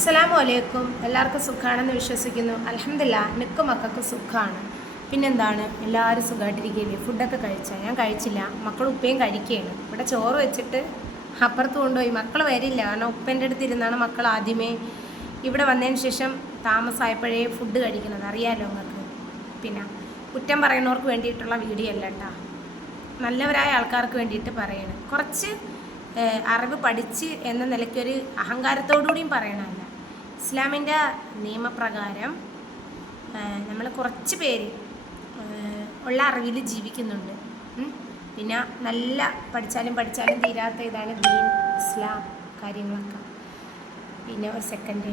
അസ്സലാമു അലൈക്കും. എല്ലാവർക്കും സുഖമാണെന്ന് വിശ്വസിക്കുന്നു. അലഹമില്ല മിക്ക മക്കൾക്ക് സുഖമാണ് പിന്നെന്താണ്? എല്ലാവരും സുഖമായിട്ടിരിക്കുകയില്ലേ ഫുഡൊക്കെ കഴിച്ചാൽ ഞാൻ കഴിച്ചില്ല. മക്കൾ ഉപ്പയും കഴിക്കുകയാണ്. ഇവിടെ ചോറ് വെച്ചിട്ട് അപ്പുറത്ത് കൊണ്ടുപോയി. മക്കൾ വരില്ല. കാരണം ഉപ്പന്റെ അടുത്ത് ഇരുന്നാണ് മക്കൾ ആദ്യമേ ഇവിടെ വന്നതിന് ശേഷം താമസമായപ്പോഴേ ഫുഡ് കഴിക്കുന്നത്. അറിയാമല്ലോ നിങ്ങൾക്ക്? പിന്നെ കുറ്റം പറയുന്നവർക്ക് വേണ്ടിയിട്ടുള്ള വീഡിയോ അല്ല കേട്ടോ. നല്ലവരായ ആൾക്കാർക്ക് വേണ്ടിയിട്ട് പറയണം. കുറച്ച് അറിവ് പഠിച്ച് എന്ന നിലയ്ക്കൊരു അഹങ്കാരത്തോടുകൂടിയും പറയണമല്ല ഇസ്ലാമിന്റെ നിയമപ്രകാരം നമ്മൾ കുറച്ച് പേര് ഉള്ള അറിവിൽ ജീവിക്കുന്നുണ്ട്. പിന്നെ നല്ല പഠിച്ചാലും പഠിച്ചാലും തീരാത്ത ഇതാണ് ദീൻ ഇസ്ലാം കാര്യങ്ങളൊക്കെ. പിന്നെ ഒരു സെക്കൻഡ്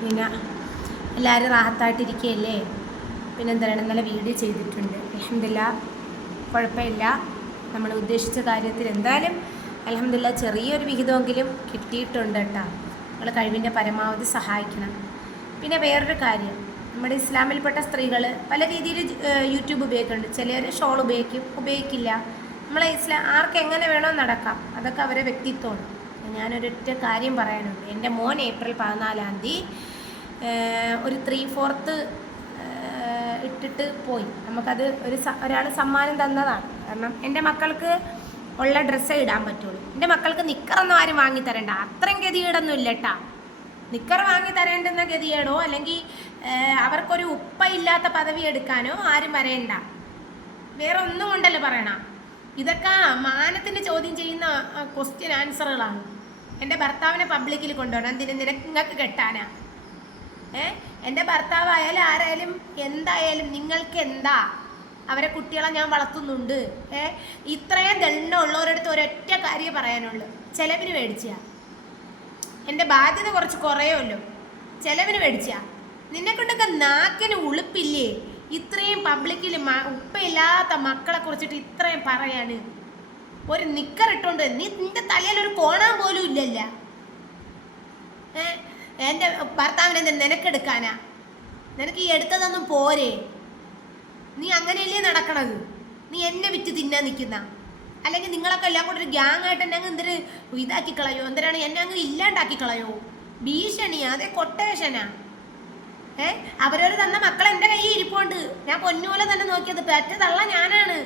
പിന്നെ എല്ലാവരും റാഹത്തായിട്ടിരിക്കുകയല്ലേ? പിന്നെ എന്താണ് നല്ല വീഡിയോ ചെയ്തിട്ടുണ്ട്. അലഹമില്ല കുഴപ്പമില്ല. നമ്മൾ ഉദ്ദേശിച്ച കാര്യത്തിൽ എന്തായാലും അലഹമില്ല ചെറിയൊരു വിഹിതമെങ്കിലും കിട്ടിയിട്ടുണ്ട് കേട്ടോ. നമ്മൾ കഴിവിന്റെ പരമാവധി സഹായിക്കണം. പിന്നെ വേറൊരു കാര്യം നമ്മുടെ ഇസ്ലാമിൽപ്പെട്ട സ്ത്രീകൾ പല രീതിയിൽ യൂട്യൂബ് ഉപയോഗിക്കുന്നുണ്ട്. ചിലർ ഷോൾ ഉപയോഗിക്കും ഉപയോഗിക്കില്ല. നമ്മളെ ഇസ്ലാം ആർക്ക് എങ്ങനെ വേണോ നടക്കാം. അതൊക്കെ അവരെ വ്യക്തിത്വമാണ്. ഞാനൊരൊറ്റ കാര്യം പറയാനുണ്ട്. എന്റെ മോൻ ഏപ്രിൽ പതിനാലാം തീയതി ഒരു ത്രീ ഫോർത്ത് ഇട്ടിട്ട് പോയി. നമുക്കത് ഒരു ഒരാൾ സമ്മാനം തന്നതാണ്. കാരണം എന്റെ മക്കൾക്ക് ഉള്ള ഡ്രസ്സേ ഇടാൻ പറ്റുള്ളൂ. എന്റെ മക്കൾക്ക് നിക്കറൊന്നും ആരും വാങ്ങി തരണ്ട. അത്രയും ഗതികേടൊന്നും ഇല്ല കേട്ടാ നിക്കർ വാങ്ങി തരേണ്ടുന്ന ഗതികേടോ അല്ലെങ്കിൽ അവർക്കൊരു ഉപ്പ ഇല്ലാത്ത പദവി എടുക്കാനോ ആരും വരേണ്ട. വേറെ ഒന്നും കൊണ്ടല്ലോ പറയണ. ഇതൊക്കെ മാനത്തിന്റെ ചോദ്യം ചെയ്യുന്ന ക്വസ്റ്റ്യൻ ആൻസറുകളാണ് എന്റെ ഭർത്താവിനെ പബ്ലിക്കിൽ കൊണ്ടുവരണം. എന്തിനു? നിനക്ക് നിങ്ങൾക്ക് കെട്ടാനാ. ഏ എന്റെ ഭർത്താവായാലും ആരായാലും എന്തായാലും നിങ്ങൾക്ക് എന്താ? അവരെ കുട്ടികളെ ഞാൻ വളർത്തുന്നുണ്ട്. ഏ ഇത്രയും ദണ്ണമുള്ളവരടുത്ത് ഒരൊറ്റ കാര്യം പറയാനുള്ളൂ. ചിലവിന് മേടിച്ച. എന്റെ ബാധ്യത കുറച്ച് കുറയുമല്ലോ. ചിലവിന് മേടിച്ച. നിന്നെ കൊണ്ടൊക്കെ നാക്കിന് ഉളുപ്പില്ലേ? ഇത്രയും പബ്ലിക്കിൽ ഉപ്പയില്ലാത്ത മക്കളെ കുറിച്ചിട്ട് ഇത്രയും പറയാന്. ഒരു നിക്കർ ഇട്ടോണ്ട് നീ നിന്റെ തലയിൽ ഒരു കോണാൻ പോലും ഇല്ലല്ല. ഏ എന്റെ ഭർത്താവിനെ നിനക്കെടുക്കാനാ. നിനക്ക് ഈ എടുത്തതൊന്നും പോരെ. നീ അങ്ങനെയല്ലേ നടക്കണത്? നീ എന്നെ വിറ്റ് തിന്നാൻ നിൽക്കുന്ന. അല്ലെങ്കിൽ നിങ്ങളൊക്കെ എല്ലാം കൂടെ ഒരു ഗ്യാങ് ആയിട്ട് എന്നെ അങ്ങ് എന്തൊരു ഇതാക്കി കളയോ? എന്തിനാണ് എന്നെ അങ്ങ് ഇല്ലാണ്ടാക്കി കളയോ? ഭീഷണിയാ അതെ കൊട്ടേഷനാ ഏ? അവരോട് തന്ന മക്കൾ എന്റെ കയ്യിൽ ഇരിപ്പുണ്ട്. ഞാൻ പൊന്നുപോലെ തന്നെ നോക്കിയത്. പെറ്റ തള്ള ഞാനാണ്.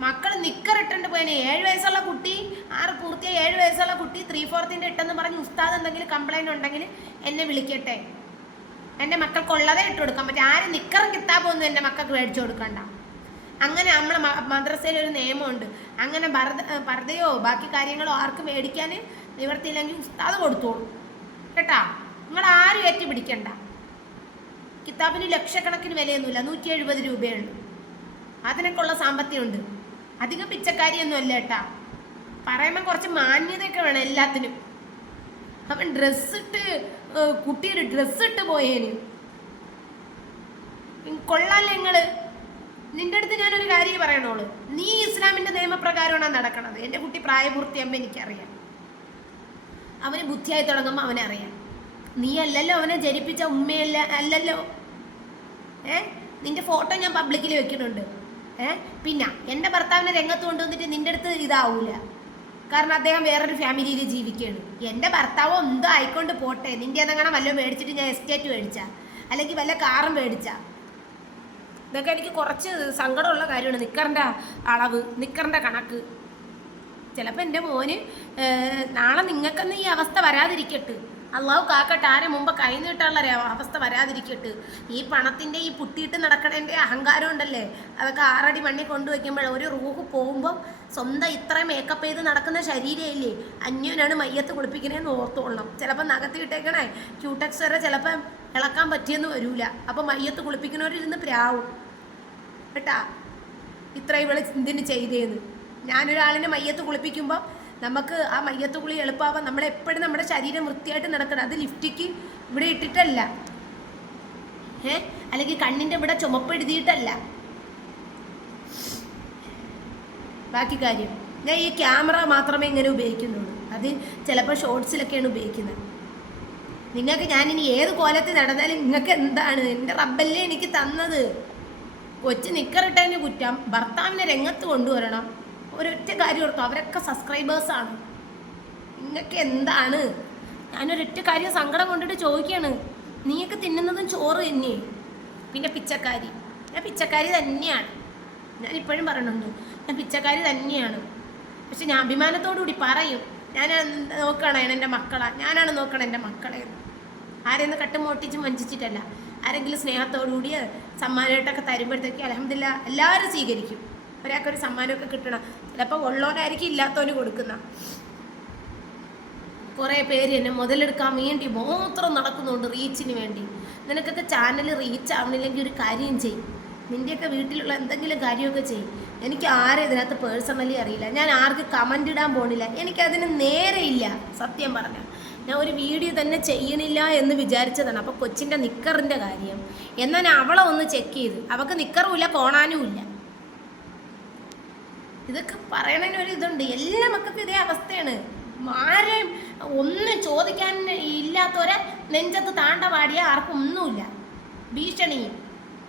മക്കൾ നിക്കറിട്ടുണ്ട് പോയനെ. ഏഴ് വയസ്സുള്ള കുട്ടി ആറ് പൂർത്തിയായ. ഏഴ് വയസ്സുള്ള കുട്ടി ത്രീ ഫോർത്തിന്റെ ഇട്ടെന്ന് പറഞ്ഞ് ഉസ്താദ് എന്തെങ്കിലും കംപ്ലൈന്റ് ഉണ്ടെങ്കിൽ എന്നെ വിളിക്കട്ടെ. എന്റെ മക്കൾക്കുള്ളതേ ഇട്ട് കൊടുക്കാൻ പറ്റും ആരും നിക്കറും കിത്താബൊന്നും എന്റെ മക്കൾക്ക് മേടിച്ചു കൊടുക്കണ്ട. അങ്ങനെ നമ്മളെ മദ്രസയിൽ ഒരു നിയമമുണ്ട്. അങ്ങനെ ഭരത ഭരതയോ ബാക്കി കാര്യങ്ങളോ ആർക്ക് മേടിക്കാൻ നിവർത്തിയില്ലെങ്കിൽ ഉസ്താദ് കൊടുത്തോളൂ. കേട്ടാ? നിങ്ങൾ ആരും ഏറ്റി പിടിക്കണ്ട കിതാബിന് ലക്ഷക്കണക്കിന് വിലയൊന്നുമില്ല. നൂറ്റി എഴുപത് രൂപയുള്ളൂ അതിനൊക്കെ ഉള്ള സാമ്പത്തികമുണ്ട്. അധികം പിച്ചക്കാരിയൊന്നും അല്ല കേട്ടാ. പറയുമ്പോൾ കുറച്ച് മാന്യതയൊക്കെ വേണം എല്ലാത്തിനും. അവൻ ഡ്രസ്സ് ഇട്ട് ഏർ കുട്ടിയുടെ ഡ്രസ്സ് ഇട്ട് പോയേന് കൊള്ളാല്ലേ നിങ്ങൾ? നിന്റെ അടുത്ത് ഞാനൊരു കാര്യം പറയണോളൂ. നീ ഇസ്ലാമിന്റെ നിയമപ്രകാരമാണ് നടക്കണത്? എന്റെ കുട്ടി പ്രായപൂർത്തിയാകുമ്പോൾ എനിക്കറിയാം. അവന് ബുദ്ധിയായി തുടങ്ങുമ്പോൾ അറിയാം നീ അല്ലല്ലോ അവനെ ജനിപ്പിച്ച ഉമ്മയല്ല അല്ലല്ലോ. ഏ? നിന്റെ ഫോട്ടോ ഞാൻ പബ്ലിക്കിൽ വെക്കുന്നുണ്ട്. ഏ? പിന്നെ എന്റെ ഭർത്താവിനെ രംഗത്ത് കൊണ്ടുവന്നിട്ട് നിന്റെ അടുത്ത് ഇതാവൂല. കാരണം അദ്ദേഹം വേറൊരു ഫാമിലിയിൽ ജീവിക്കുകയാണ്. എന്റെ ഭർത്താവ് എന്തോ ആയിക്കൊണ്ട് പോട്ടെ. നിന്റെ അതങ്ങനെ വല്ലതും മേടിച്ചിട്ട് ഞാൻ എസ്റ്റേറ്റ് മേടിച്ച? അല്ലെങ്കിൽ വല്ല കാറും മേടിച്ച? ഇതൊക്കെ എനിക്ക് കുറച്ച് സങ്കടമുള്ള കാര്യമാണ്. നിക്കറിന്റെ അളവ് നിക്കറിന്റെ കണക്ക്. ചിലപ്പോൾ എന്റെ മോന് നാളെ നിങ്ങൾക്കൊന്നും ഈ അവസ്ഥ വരാതിരിക്കട്ടെ. അള്ളാഹു കാക്കട്ടെ ആരെ മുമ്പ് കൈനീട്ടുള്ള അവസ്ഥ വരാതിരിക്കട്ട്. ഈ പണത്തിന്റെ ഈ പുട്ടിയിട്ട് നടക്കണതിന്റെ അഹങ്കാരം ഉണ്ടല്ലേ? അതൊക്കെ ആറടി മണ്ണി കൊണ്ടുവയ്ക്കുമ്പോൾ ഒരു റൂഹ് പോകുമ്പോൾ സ്വന്തം ഇത്ര മേക്കപ്പ് ചെയ്ത് നടക്കുന്ന ശരീരമില്ലേ അന്യനാണ് മയ്യത്ത് കുളിപ്പിക്കണേന്ന് ഓർത്തോളണം. ചിലപ്പോൾ നഗത്തിയിട്ടേക്കണേ ക്യൂടെക്സ് വരെ ചിലപ്പോൾ ഇളക്കാൻ പറ്റിയെന്ന് വരൂല. അപ്പോൾ മയ്യത്ത് കുളിപ്പിക്കുന്നവരിരുന്ന് പ്രാവും. കേട്ടാ? ഇത്ര ഇവൾ ഇതിന് ചെയ്തേന്ന്? ഞാനൊരാളിനെ മയ്യത്ത് കുളിപ്പിക്കുമ്പോൾ നമുക്ക് ആ മയ്യത്ത് കുളി എളുപ്പമാവാൻ നമ്മളെപ്പോഴും നമ്മുടെ ശരീരം വൃത്തിയായിട്ട് നടക്കണം. അത് ലിഫ്റ്റിക്ക് ഇവിടെ ഇട്ടിട്ടല്ല. ഏ? അല്ലെങ്കിൽ കണ്ണിന്റെ ഇവിടെ ചുമപ്പ് എഴുതിയിട്ടല്ല. ബാക്കി കാര്യം ഞാൻ ഈ ക്യാമറ മാത്രമേ ഇങ്ങനെ ഉപയോഗിക്കുന്നുള്ളൂ. അത് ചിലപ്പോൾ ഷോർട്സിലൊക്കെയാണ് ഉപയോഗിക്കുന്നത്. നിങ്ങൾക്ക് ഞാൻ ഇനി ഏത് കോലത്തിൽ നടന്നാലും നിങ്ങൾക്ക് എന്താണ്? എന്റെ റബ്ബല്ലേ എനിക്ക് തന്നത്. കൊച്ചു നിക്കറിട്ടതിന് കുറ്റം. ഭർത്താവിനെ രംഗത്ത് കൊണ്ടുവരണം. ഒരൊറ്റ കാര്യം ഓർത്തു. അവരൊക്കെ സബ്സ്ക്രൈബേഴ്സാണ് നിങ്ങൾക്ക് എന്താണ്? ഞാനൊരൊറ്റ കാര്യം സങ്കടം കൊണ്ടിട്ട് ചോദിക്കുകയാണ് നീയൊക്കെ തിന്നുന്നതും ചോറ് തന്നെയേ. പിന്നെ പിച്ചക്കാരി. ഞാൻ പിച്ചക്കാരി തന്നെയാണ്. ഞാൻ ഇപ്പോഴും പറയണുണ്ട്. ഞാൻ പിച്ചക്കാരി തന്നെയാണ്. പക്ഷെ ഞാൻ അഭിമാനത്തോടുകൂടി പറയും. ഞാൻ നോക്കണം എന്റെ മക്കളാ. ഞാനാണ് നോക്കണം എന്റെ മക്കളെ ആരെയൊന്ന് കട്ടുമോട്ടിച്ച് വഞ്ചിച്ചിട്ടല്ല. ആരെങ്കിലും സ്നേഹത്തോടുകൂടി സമ്മാനമായിട്ടൊക്കെ തരുമ്പോഴത്തേക്ക് അലഹമില്ല എല്ലാവരും സ്വീകരിക്കും. ഒരാൾക്കൊരു സമ്മാനമൊക്കെ കിട്ടണം. ചിലപ്പോൾ ഉള്ളവനായിരിക്കും ഇല്ലാത്തവന് കൊടുക്കുന്ന. കുറേ പേര് എന്നെ മുതലെടുക്കാൻ വേണ്ടി മാത്രം നടക്കുന്നുണ്ട് റീച്ചിന് വേണ്ടി. നിനക്കൊക്കെ ചാനൽ റീച്ച് ആവണില്ലെങ്കിൽ ഒരു കാര്യം ചെയ്യും. നിന്റെയൊക്കെ വീട്ടിലുള്ള എന്തെങ്കിലും കാര്യമൊക്കെ ചെയ്യും. എനിക്ക് ആരെ ഇതിനകത്ത് പേഴ്സണലി അറിയില്ല. ഞാൻ ആർക്ക് കമന്റ് ഇടാൻ പോണില്ല. എനിക്കതിന് നേരെയില്ല സത്യം പറഞ്ഞ. ഞാൻ ഒരു വീഡിയോ തന്നെ ചെയ്യണില്ല എന്ന് വിചാരിച്ചതാണ്. അപ്പോൾ കൊച്ചിന്റെ നിക്കറിന്റെ കാര്യം. എന്നാൽ അവളെ ഒന്ന് ചെക്ക് ചെയ്ത്. അവൾക്ക് നിക്കറുമില്ല കോണാനുമില്ല ഇതൊക്കെ പറയണതിന് ഒരു ഇതുണ്ട്. എല്ലാ മക്കൾക്കും ഇതേ അവസ്ഥയാണ്. ആരെയും ഒന്നും ചോദിക്കാൻ ഇല്ലാത്തവരെ നെഞ്ചത്ത് താണ്ട പാടിയ ആർക്കും ഒന്നുമില്ല. ഭീഷണി.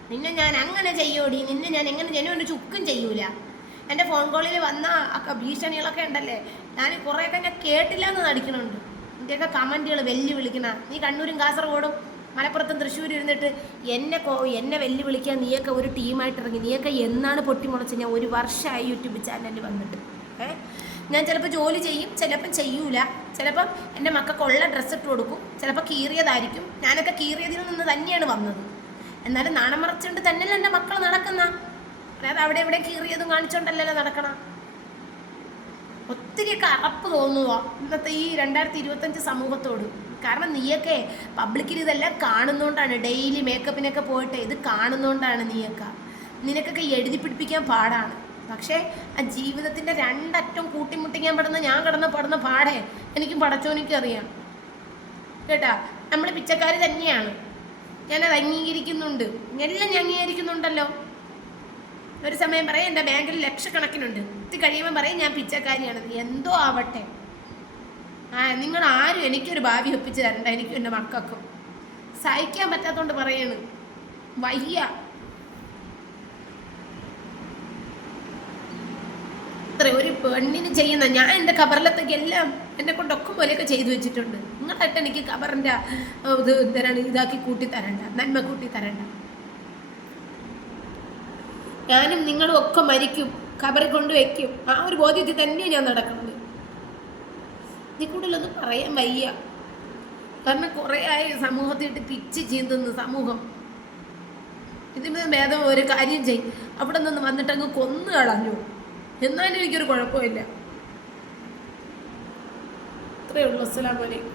നിന്നെ ഞാൻ അങ്ങനെ ചെയ്യോടി. നിന്നെ ഞാൻ എങ്ങനെ ഒരു ചുക്കും ചെയ്യൂല? എന്റെ ഫോൺ കോളിൽ വന്ന ഒക്കെ ഭീഷണികളൊക്കെ ഉണ്ടല്ലേ? ഞാൻ കുറേയൊക്കെ ഞാൻ കേട്ടില്ല എന്ന് നടിക്കണുണ്ട് ഇതിന്റെയൊക്കെ കമന്റുകൾ വെല്ലുവിളിക്കണ. നീ കണ്ണൂരും കാസർഗോഡും മലപ്പുറത്തും തൃശ്ശൂർ ഇരുന്നിട്ട് എന്നെ എന്നെ വെല്ലുവിളിക്കാൻ നീയൊക്കെ ഒരു ടീമായിട്ട് ഇറങ്ങി. നീയൊക്കെ എന്നാണ് പൊട്ടിമുളച്ച് ഞാൻ ഒരു വർഷമായി യൂട്യൂബ് ചാനലിൽ വന്നിട്ട്. ഏ? ഞാൻ ചിലപ്പോൾ ജോലി ചെയ്യും ചിലപ്പം ചെയ്യൂല. ചിലപ്പം എന്റെ മക്കൾക്കുള്ള ഡ്രസ്സ് ഇട്ട് കൊടുക്കും. ചിലപ്പോൾ കീറിയതായിരിക്കും. ഞാനൊക്കെ കീറിയതിൽ നിന്ന് തന്നെയാണ് വന്നത്. എന്നാലും നാണം മറച്ചുകൊണ്ട് തന്നെയല്ല എന്റെ മക്കൾ നടക്കുന്ന? അതായത് അവിടെ എവിടെ കീറിയതും കാണിച്ചുകൊണ്ടല്ലല്ലോ നടക്കണം. ഒത്തിരിയൊക്കെ അറപ്പ് തോന്നുക ഇന്നത്തെ ഈ രണ്ടായിരത്തി ഇരുപത്തഞ്ച് സമൂഹത്തോട്. കാരണം നീയൊക്കെ പബ്ലിക്കിൽ ഇതെല്ലാം കാണുന്നോണ്ടാണ്. ഡെയിലി മേക്കപ്പിനൊക്കെ പോയിട്ട് ഇത് കാണുന്നോണ്ടാണ് നീയൊക്കെ. നിനക്കൊക്കെ എഴുതി പിടിപ്പിക്കാൻ പാടാണ്. പക്ഷേ ആ ജീവിതത്തിന്റെ രണ്ടറ്റം കൂട്ടിമുട്ടിക്കാൻ പെടുന്ന ഞാൻ കിടന്ന പെടുന്ന പാടേ എനിക്കും പടച്ചോനിക്കും അറിയാം. കേട്ടാ? നമ്മൾ പിച്ചക്കാർ തന്നെയാണ്. ഞാനത് അംഗീകരിക്കുന്നുണ്ട്. എല്ലാം ഞാൻ അംഗീകരിക്കുന്നുണ്ടല്ലോ. ഒരു സമയം പറയും എന്റെ ബാങ്കിൽ ലക്ഷക്കണക്കിനുണ്ട്. ഇത് കഴിയുമ്പോൾ പറയും ഞാൻ പിച്ചക്കാരിയാണ്. എന്തോ ആവട്ടെ. ആ നിങ്ങൾ ആരും എനിക്കൊരു ഭാവി ഒപ്പിച്ച് തരണ്ട. എനിക്കും എന്റെ മക്കൾക്കും. സഹിക്കാൻ പറ്റാത്തോണ്ട് പറയാണ്. വയ്യ. ഒരു പെണ്ണിന് ചെയ്യുന്ന ഞാൻ എന്റെ കബറിലത്തേക്ക് എല്ലാം എന്നെ കൊണ്ടൊക്കെ പോലെയൊക്കെ ചെയ്തു വെച്ചിട്ടുണ്ട്. നിങ്ങളായിട്ട് എനിക്ക് കബറിന്റെ ഇത് ഇതാക്കി കൂട്ടി തരണ്ട. നന്മ കൂട്ടി തരണ്ട. ഞാനും നിങ്ങളും ഒക്കെ മരിക്കും. കബറിൽ കൊണ്ട് വെക്കും. ആ ഒരു ബോധ്യത്തിൽ തന്നെയാണ് ഞാൻ നടക്കുന്നത്. ഇതിൽ കൂടുതലൊന്നും പറയാൻ വയ്യ. കാരണം കുറേ ആയി സമൂഹത്തിട്ട് പിച്ച് ചീന്തുന്നു സമൂഹം. ഇതിന് ഭേദം ഒരു കാര്യം ചെയ്യും അവിടെ നിന്ന് വന്നിട്ട് അങ്ങ് കൊന്നു കളഞ്ഞു. എന്നാലും എനിക്കൊരു കുഴപ്പമില്ല. ഇത്രയേ ഉള്ളൂ. അസ്സലാമലൈക്കും